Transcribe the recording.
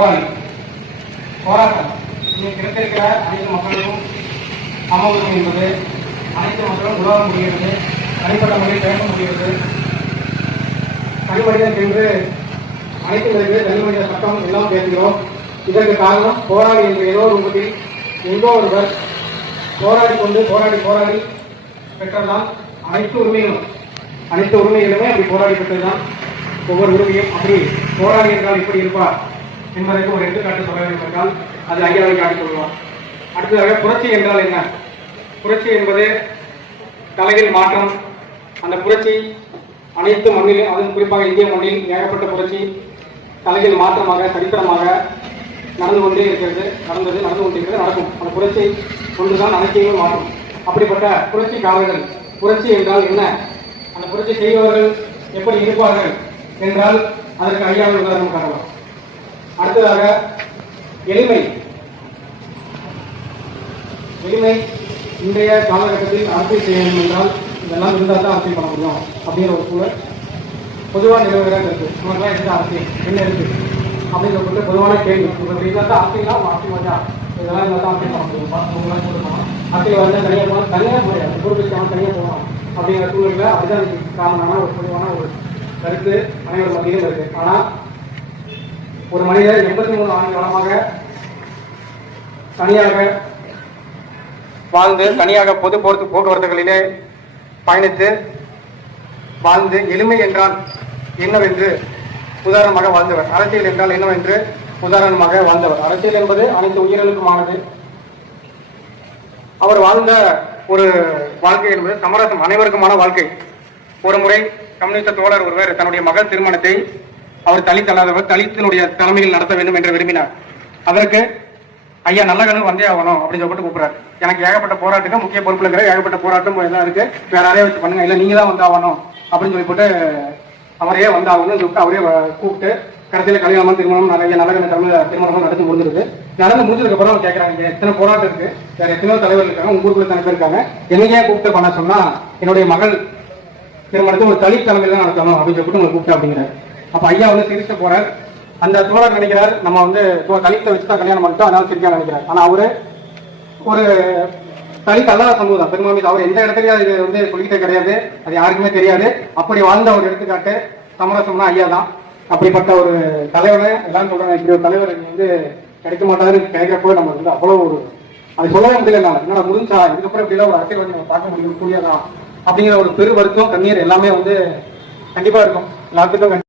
போராளி. போராட்டம் இன்னைக்கு கிடைத்திருக்கிற அனைத்து மக்களுக்கும் சம உரிமை என்பது, அனைத்து மக்களும் உலக முடிகிறது, தனிப்பட்ட முறையில் பேச முடிகிறது, தனி மனிதன் என்று அனைத்து மனிதர்கள் தனி மனித சட்டம் எல்லாம் பேசுகிறோம். இதற்கு காரணம் போராளி என்ற ஏதோ ஒரு முகத்தில் எங்கோ ஒருவர் போராடி கொண்டு போராடி பெற்றதுதான் அனைத்து உரிமைகளும். அனைத்து உரிமைகளுமே அப்படி போராடி பெற்றதுதான் ஒவ்வொரு உரிமையும். அப்படி போராடி என்றால் இப்படி இருப்பார் என்பதற்கு ஒரு எடுத்துக்காட்டு சொல்ல வேண்டும் என்றால் அது ஐயாவை காட்டிக் கொள்வார். அடுத்ததாக புரட்சி என்றால் என்ன? புரட்சி என்பது தலையில் மாற்றம். அந்த புரட்சி அனைத்து மண்ணிலும், அதுவும் குறிப்பாக இந்திய மண்ணில் ஏகப்பட்ட புரட்சி தலையில் மாற்றமாக சரித்திரமாக நடந்து கொண்டே இருக்கிறது, நடந்து கொண்டிருக்கிறது, நடக்கும். அந்த புரட்சி ஒன்றுதான் அனைத்தையும் மாற்றும். அப்படிப்பட்ட புரட்சி காவலர்கள். புரட்சி என்றால் என்ன? அந்த புரட்சி செய்பவர்கள் எப்படி இருப்பார்கள் என்றால் அதற்கு ஐயாவை உதாரணம் காணலாம். அடுத்ததாக எளிமை. எளிமை இன்றைய காலகட்டத்தில் அரசியல் செய்ய வேண்டும் என்றால் இதெல்லாம் இருந்தால் தான் அரசியல் பண்ண முடியும் அப்படிங்கிற ஒரு சூழல் பொதுவாக நிலவுகிறாங்க இருக்கு. நமக்குலாம் எந்த அரசியல் என்ன இருக்கு அப்படிங்கிற ஒரு பொதுவான கேள்வி. இப்போ இருந்தால் தான் அரசியலா அரசியல் வந்தா இதெல்லாம் இருந்தால் தான் அரசியல் பண்ண முடியும். அரசியல் வந்தால் தனியாக போகணும், தனியாக போயாது குடும்பத்துக்கு தனியாக போகணும் அப்படிங்கிற சூழலில் அதுதான் காமனான ஒரு பொதுவான ஒரு கருத்து அனைவரும் மத்தியிலும் இருக்கு. ஆனால் ஒரு மனிதர் 83 ஆண்டு காலமாக தனியாக வாழ்ந்து, தனியாக பொது போக்குவரத்துகளிலே பயணித்து வாழ்ந்து எளிமை என்றால் என்னவென்று உதாரணமாக வாழ்ந்தவர். அரசியல் என்றால் என்னவென்று உதாரணமாக வாழ்ந்தவர். அரசியல் என்பது அனைத்து உயிர்களுக்குமானது. அவர் வாழ்ந்த ஒரு வாழ்க்கை என்பது சமரசம், அனைவருக்குமான வாழ்க்கை. ஒரு முறை கம்யூனிஸ்ட் தோழர் ஒருவர் தன்னுடைய மகள் திருமணத்தை அவர் தலித்தல்லாதவர் தலித்தினுடைய தலைமையில் நடத்த வேண்டும் என்று விரும்பினார். அதற்கு ஐயா நல்லகனு வந்தே ஆகணும் அப்படின்னு சொல்லிட்டு கூப்பிடுறாரு. எனக்கு ஏகப்பட்ட போராட்டத்துக்கு முக்கிய பொறுப்புல ஏகப்பட்ட போராட்டம் எல்லாம் இருக்கு, வேற யாரையே வச்சு பண்ணுங்க, இல்லை நீங்க தான் வந்து ஆகணும் அப்படின்னு சொல்லிவிட்டு அவரையே வந்து ஆகணும்னு சொல்லிட்டு அவரே கூப்பிட்டு கடைசியில் கல்யாணம் திருமணம் நிறைய நல்லகன தமிழ் திருமணம் நடந்து முடிஞ்சிருக்கு. நடந்து முடிஞ்சதுக்கு அப்புறம் கேட்கறாங்க, எத்தனை போராட்டம் இருக்கு, வேற எத்தனையோ தலைவர் இருக்காங்க, உங்க ஊருக்குள்ள தனி பேர் இருக்காங்க, என்னையே கூப்பிட்டு பண்ண சொன்னா என்னுடைய மகள் திருமணத்தை ஒரு தனி தலைமையில தான் நடத்தணும் அப்படின்னு சொல்லிட்டு உங்களை கூப்பிட்டு அப்படிங்கிறார். அப்ப ஐயா வந்து சிரிச்சு போறார். அந்த தோழர் நினைக்கிறார் நம்ம வந்து தலித்தை வச்சுதான் கல்யாணம் பண்ணிட்டோம் அதனால சிரிக்கா நினைக்கிறார். ஆனா அவரு ஒரு தலித் அல்லாத சமூகம் தான் பெரும்பாலும். அவர் எந்த இடத்துலயும் இது வந்து சொல்லிக்கிட்டே கிடையாது, அது யாருக்குமே தெரியாது. அப்படி வாழ்ந்த ஒரு எடுத்துக்காட்டு சமரசம்னா ஐயா தான். அப்படிப்பட்ட ஒரு தலைவரை எல்லாம் சொல்றாங்க, இப்படி ஒரு தலைவர் வந்து கிடைக்க மாட்டாருன்னு கேட்கிறப்போ நம்ம வந்து அவ்வளவு ஒரு அது சொல்லவே முடியல. என்னடா முடிஞ்சா இதுக்கப்புறம் இப்படி எல்லாம் ஒரு அரசியல் வந்து நம்ம பார்க்க முடியும் கூடியதான் அப்படிங்கிற ஒரு பெரு வருத்தம் கண்ணீர் எல்லாமே வந்து கண்டிப்பா இருக்கும் எல்லாத்துக்கும்.